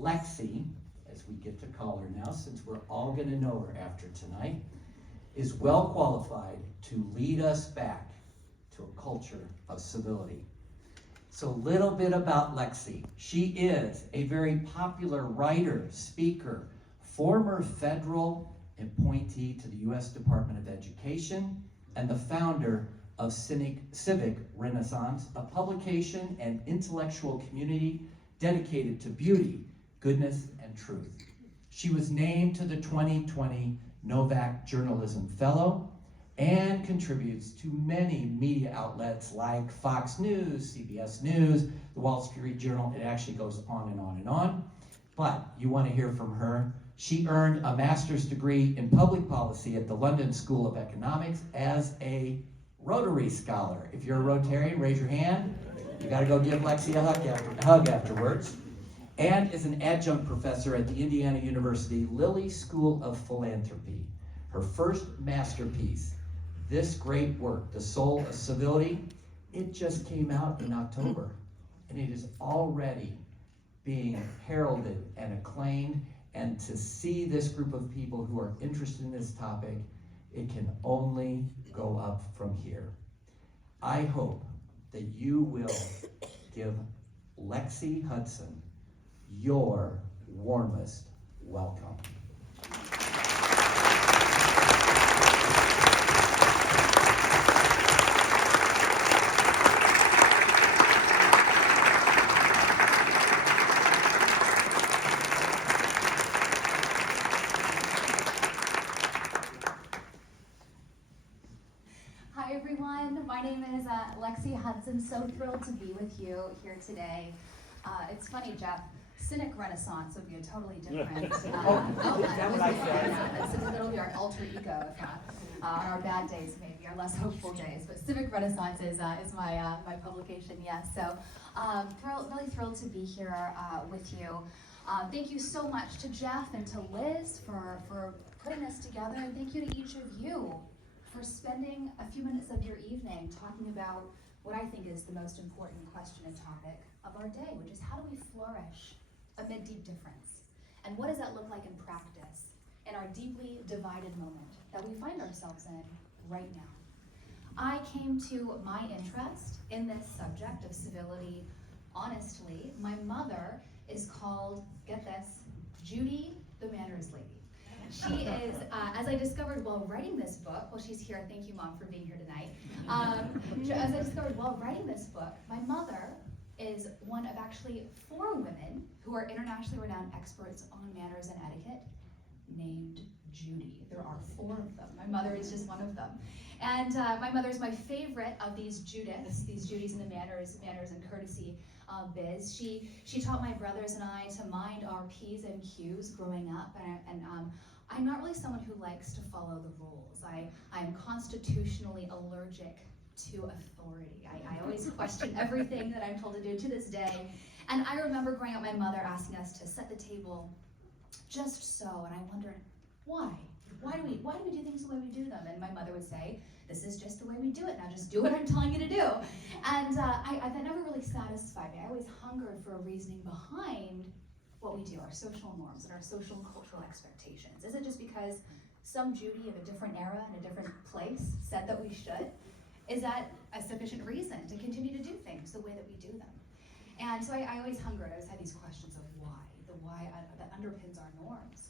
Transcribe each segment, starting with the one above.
Lexie, as we get to call her now, since we're all going to know her after tonight, is well qualified to lead us back to a culture of civility. So a little bit about Lexie. She is a very popular writer, speaker, former federal appointee to the U.S. Department of Education, and the founder of Civic Renaissance, a publication and intellectual community dedicated to beauty, goodness, and truth. She was named to the 2020 Novak Journalism Fellow and contributes to many media outlets like Fox News, CBS News, the Wall Street Journal. It actually goes on and on and on. But you want to hear from her. She earned a master's degree in public policy at the London School of Economics as a Rotary Scholar. If you're a Rotarian, raise your hand. You got to go give Lexie a hug afterwards. And is an adjunct professor at the Indiana University Lilly School of Philanthropy. Her first masterpiece, this great work, The Soul of Civility, it just came out in October, and it is already being heralded and acclaimed. And to see this group of people who are interested in this topic, it can only go up from here. I hope that you will give Lexie Hudson your warmest welcome. Hi everyone, my name is Lexie Hudson. So thrilled to be with you here today. It's funny, Jeff. Civic Renaissance would be a totally different it'll be our alter ego, if not on our bad days, maybe our less hopeful days. But Civic Renaissance is my publication. Yes, so really thrilled to be here with you. Thank you so much to Jeff and to Liz for putting this together, and thank you to each of you for spending a few minutes of your evening talking about what I think is the most important question and topic of our day, which is how do we flourish amid deep difference? And what does that look like in practice in our deeply divided moment that we find ourselves in right now? I came to my interest in this subject of civility, honestly. My mother is called, get this, Judy the Manners Lady. She is, as I discovered while writing this book, well, she's here, thank you, Mom, for being here tonight. As I discovered while writing this book, my mother is one of actually 4 women who are internationally renowned experts on manners and etiquette, named Judy. There are 4 of them. My mother is just one of them. And my mother is my favorite of these Judiths, these Judys in the manners and courtesy biz. She taught my brothers and I to mind our P's and Q's growing up, and I'm not really someone who likes to follow the rules. I'm constitutionally allergic to authority. I always question everything that I'm told to do to this day. And I remember growing up, my mother asking us to set the table just so, and I wondered, why? Why do we do things the way we do them? And my mother would say, this is just the way we do it, now just do what I'm telling you to do. And that never really satisfied me. I always hungered for a reasoning behind what we do, our social norms and our social and cultural expectations. Is it just because some Judy of a different era and a different place said that we should? Is that a sufficient reason to continue to do things the way that we do them? And so I always hungered. I always had these questions of why, the why that underpins our norms.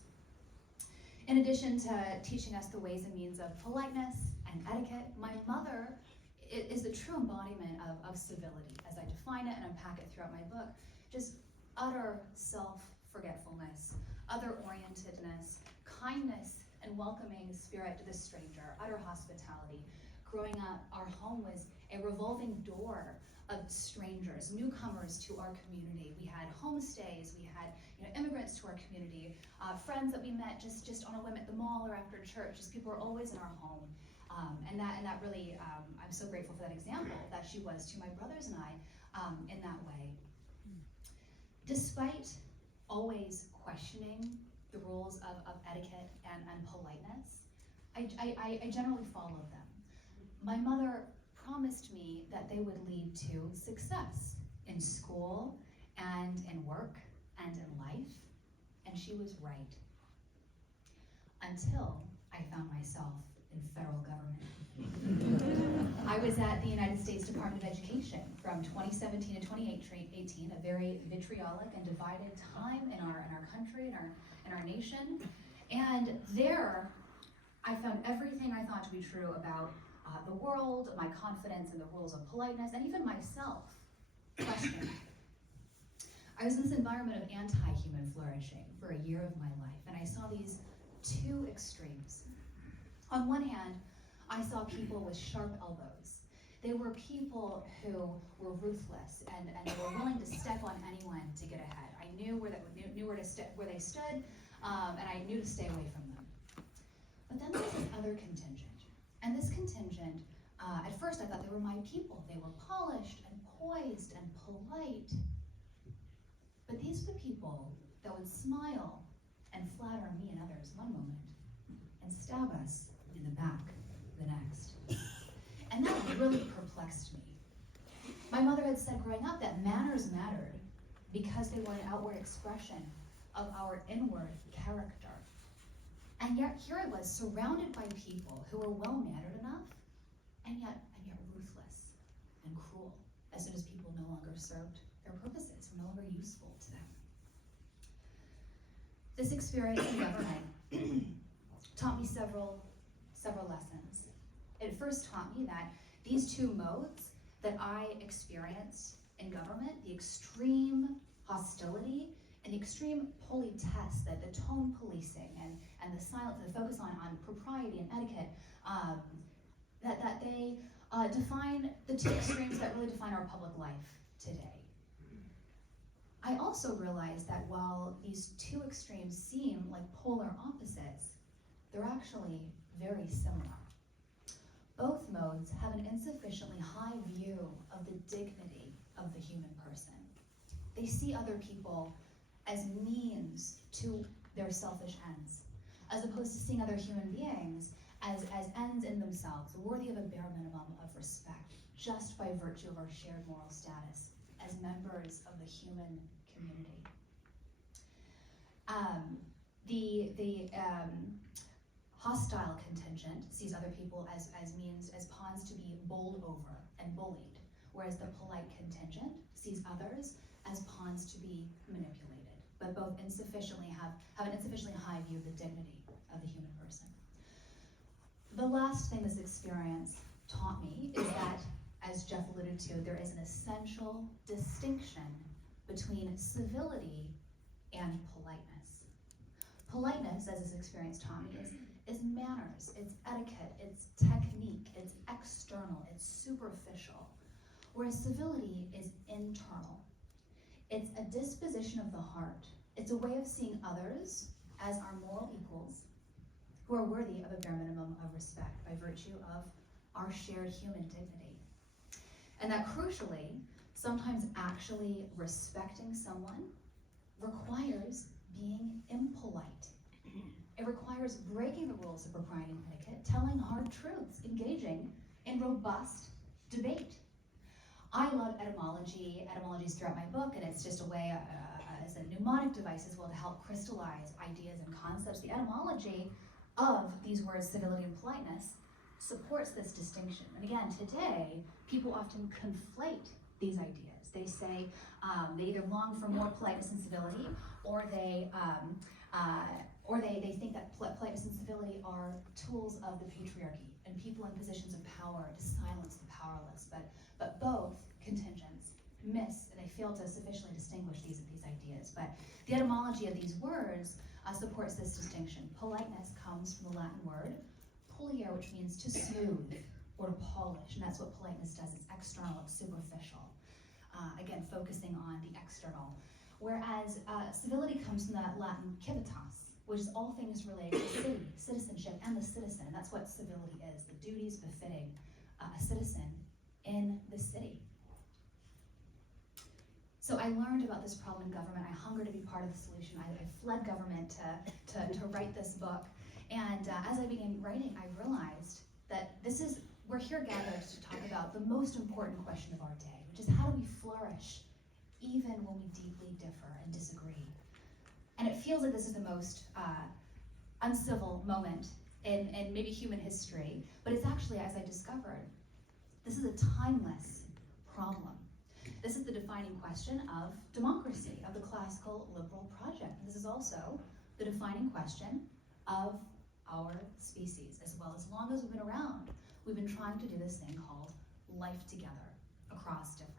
In addition to teaching us the ways and means of politeness and etiquette, my mother is the true embodiment of civility, as I define it and unpack it throughout my book. Just utter self-forgetfulness, other-orientedness, kindness and welcoming spirit to the stranger, utter hospitality. Growing up, our home was a revolving door of strangers, newcomers to our community. We had homestays, we had immigrants to our community, friends that we met just on a whim at the mall or after church. Just people were always in our home, and that really, I'm so grateful for that example that she was to my brothers and I in that way. Despite always questioning the rules of etiquette and politeness, I generally followed them. My mother promised me that they would lead to success in school and in work and in life. and she was right. Until I found myself in federal government. I was at the United States Department of Education from 2017 to 2018, a very vitriolic and divided time in our country, in our nation. And there, I found everything I thought to be true about the world, my confidence in the rules of politeness, and even myself questioned. I was in this environment of anti-human flourishing for a year of my life, and I saw these two extremes. On one hand, I saw people with sharp elbows. They were people who were ruthless and they were willing to step on anyone to get ahead. I knew where they stood, and I knew to stay away from them. But then there was this other contingent. And this contingent, at first I thought they were my people. They were polished and poised and polite. But these were the people that would smile and flatter me and others one moment and stab us in the back the next. And that really perplexed me. My mother had said growing up that manners mattered because they were an outward expression of our inward character. And yet here I was surrounded by people who were well-mannered enough and yet ruthless and cruel as soon as people no longer served their purposes, were no longer useful to them. This experience in government taught me several lessons. It first taught me that these two modes that I experienced in government, the extreme hostility and the extreme politesse, that the tone policing and the silence, the focus on propriety and etiquette, that they define the two extremes that really define our public life today. I also realized that while these two extremes seem like polar opposites, they're actually very similar. Both modes have an insufficiently high view of the dignity of the human person. They see other people as means to their selfish ends, as opposed to seeing other human beings as ends in themselves, worthy of a bare minimum of respect, just by virtue of our shared moral status as members of the human community. The hostile contingent sees other people as pawns to be bowled over and bullied, whereas the polite contingent sees others as pawns to be manipulated, but both have an insufficiently high view of the dignity of the human person. The last thing this experience taught me is that, as Jeff alluded to, there is an essential distinction between civility and politeness. Politeness, as this experience taught me, is manners, it's etiquette, it's technique, it's external, it's superficial, whereas civility is internal. It's a disposition of the heart. It's a way of seeing others as our moral equals who are worthy of a bare minimum of respect by virtue of our shared human dignity. And that crucially, sometimes actually respecting someone requires being impolite. It requires breaking the rules of propriety and etiquette, telling hard truths, engaging in robust debate. I love etymologies throughout my book, and it's just a way, as a mnemonic device as well, to help crystallize ideas and concepts. The etymology of these words, civility and politeness, supports this distinction. And again, today, people often conflate these ideas. They say they either long for more politeness and civility, or they think that politeness and civility are tools of the patriarchy and people in positions of power to silence the powerless. But both contingents miss, and they fail to sufficiently distinguish these ideas. But the etymology of these words supports this distinction. Politeness comes from the Latin word polire, which means to smooth or to polish, and that's what politeness does. It's external, it's superficial. Again, focusing on the external. Whereas civility comes from that Latin civitas, which is all things related to city, citizenship, and the citizen. And that's what civility is, the duties befitting a citizen in the city. So I learned about this problem in government. I hungered to be part of the solution. I fled government to write this book. And as I began writing, I realized that we're here gathered to talk about the most important question of our day, which is how do we flourish even when we deeply differ and disagree? And it feels feels like this is the most uncivil moment in maybe human history, but it's actually, as I discovered, this is a timeless problem. This is the defining question of democracy, of the classical liberal project. This is also the defining question of our species. As well, as long as we've been around, we've been trying to do this thing called life together across difference.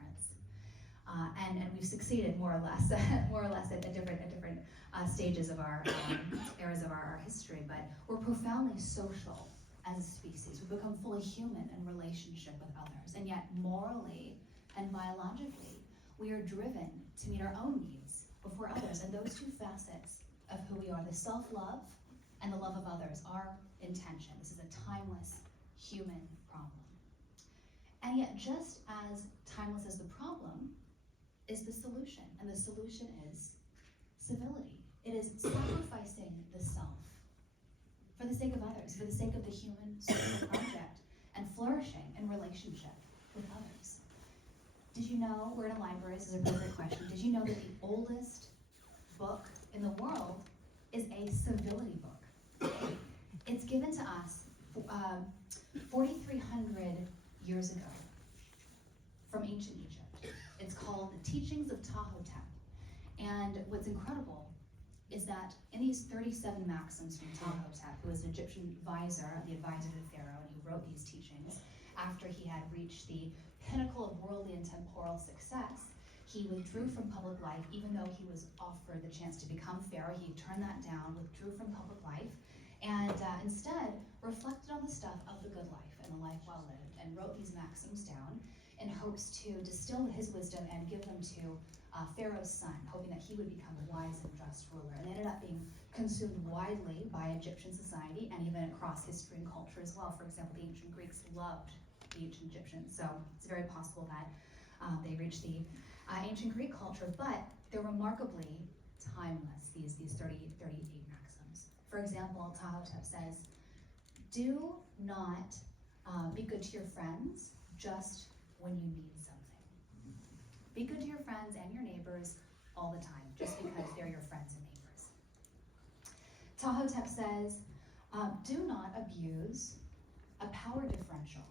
And we've succeeded more or less at different stages of our eras of our history, but we're profoundly social as a species. We've become fully human in relationship with others, and yet morally and biologically, we are driven to meet our own needs before others, and those two facets of who we are, the self-love and the love of others, are in tension. This is a timeless human problem. And yet, just as timeless as the problem is the solution, and the solution is civility. It is sacrificing the self for the sake of others, for the sake of the human social project, and flourishing in relationship with others. Did you know, we're in a library, this is a perfect question, did you know that the oldest book in the world is a civility book? It's given to us 4,300 years ago from ancient Egypt. It's called The Teachings of Ptahhotep. And what's incredible is that in these 37 maxims from Ptahhotep, who was an Egyptian advisor, the advisor to the pharaoh, and who wrote these teachings after he had reached the pinnacle of worldly and temporal success, he withdrew from public life. Even though he was offered the chance to become pharaoh, he turned that down, withdrew from public life, and instead reflected on the stuff of the good life and the life well lived, and wrote these maxims down in hopes to distill his wisdom and give them to Pharaoh's son, hoping that he would become a wise and just ruler. And they ended up being consumed widely by Egyptian society and even across history and culture as well. For example, the ancient Greeks loved the ancient Egyptians, so it's very possible that they reached the ancient Greek culture, but they're remarkably timeless, these 38 maxims. For example, Ptahhotep says, do not be good to your friends just when you need something. Be good to your friends and your neighbors all the time, just because they're your friends and neighbors. Ptahhotep says, do not abuse a power differential.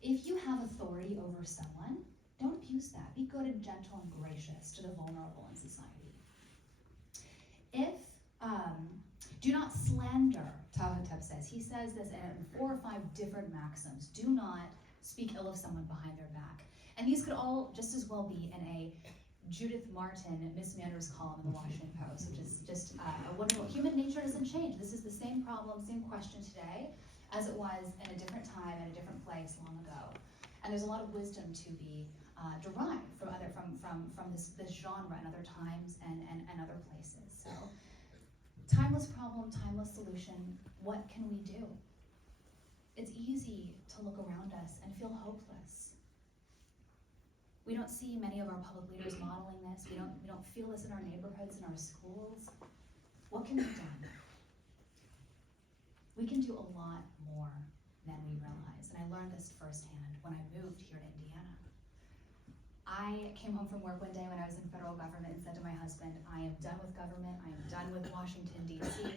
If you have authority over someone, don't abuse that. Be good and gentle and gracious to the vulnerable in society. Do not slander, Ptahhotep says. He says this in 4 or 5 different maxims. Do not speak ill of someone behind their back. And these could all just as well be in a Judith Martin, Miss Manders column in the Washington Post, which is just a wonderful, human nature doesn't change. This is the same problem, same question today as it was in a different time, in a different place long ago. And there's a lot of wisdom to be derived from this genre and other times and other places. So, timeless problem, timeless solution, what can we do? It's easy to look around us and feel hopeless. We don't see many of our public leaders modeling this. We don't feel this in our neighborhoods, in our schools. What can be done? We can do a lot more than we realize, and I learned this firsthand when I moved here to Indiana. I came home from work one day when I was in federal government and said to my husband, I am done with government, I am done with Washington, D.C.,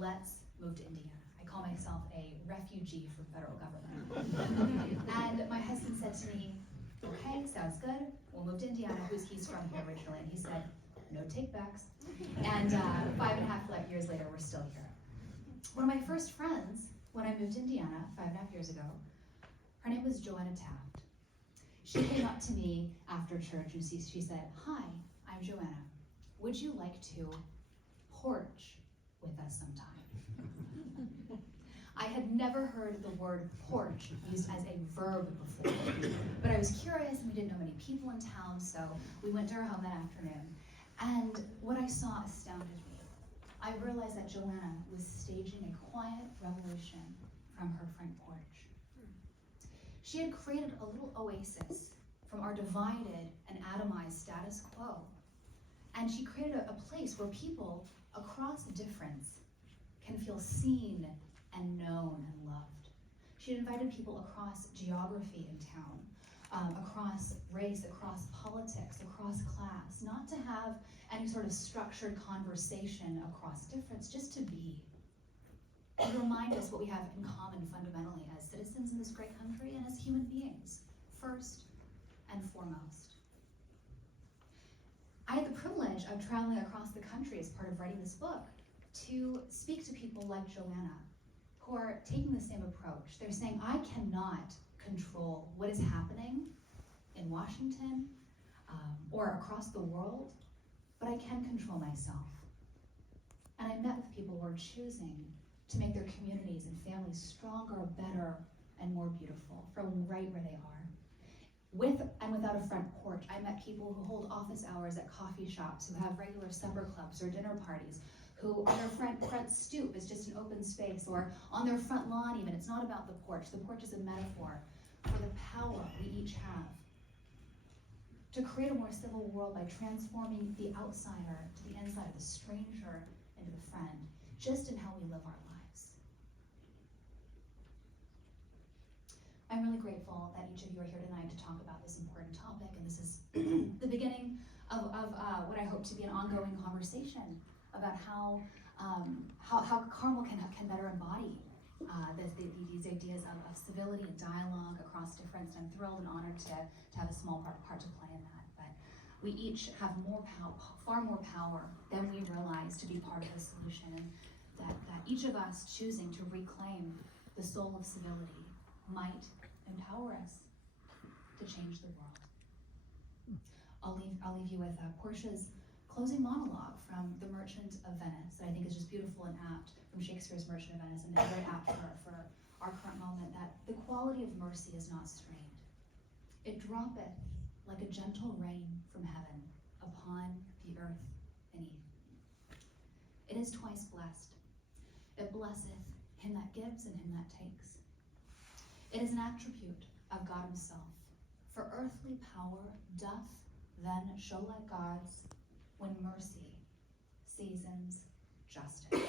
let's move to Indiana. I call myself a refugee from federal government. And my husband said to me, okay, sounds good, we'll move to Indiana. He's from here originally, and he said, no take-backs. And 5.5 years later, we're still here. One of my first friends, when I moved to Indiana 5.5 years ago, her name was Joanna Taft. She came up to me after church and she said, hi, I'm Joanna. Would you like to porch with us sometime? I had never heard the word porch used as a verb before, but I was curious and we didn't know many people in town, so we went to her home that afternoon. And what I saw astounded me. I realized that Joanna was staging a quiet revolution from her front porch. She had created a little oasis from our divided and atomized status quo. And she created a place where people across difference can feel seen and known and loved. She had invited people across geography in town, across race, across politics, across class, not to have any sort of structured conversation across difference, just to be. And remind us what we have in common fundamentally as citizens in this great country and as human beings, first and foremost. I had the privilege of traveling across the country as part of writing this book to speak to people like Joanna, who are taking the same approach. They're saying, I cannot control what is happening in Washington or across the world, but I can control myself. And I met with people who are choosing to make their communities and families stronger, better, and more beautiful from right where they are. With and without a front porch, I met people who hold office hours at coffee shops, who have regular supper clubs or dinner parties, who on their front stoop is just an open space, or on their front lawn even. It's not about the porch. The porch is a metaphor for the power we each have to create a more civil world by transforming the outsider to the inside, the stranger into the friend, just in how we live our lives. I'm really grateful that each of you are here tonight to talk about this important topic, and this is the beginning of what I hope to be an ongoing conversation about how Carmel can better embody these ideas of civility and dialogue across difference. And I'm thrilled and honored to have a small part to play in that. But we each have far more power than we realize to be part of the solution, and that each of us choosing to reclaim the soul of civility might empower us to change the world. I'll leave you with Portia's closing monologue from The Merchant of Venice that I think is just beautiful and apt, from Shakespeare's Merchant of Venice, and very apt for our current moment, that the quality of mercy is not strained. It droppeth like a gentle rain from heaven upon the earth beneath. It is twice blessed. It blesseth him that gives and him that takes. It is an attribute of God himself. For earthly power doth then show like God's when mercy seasons justice.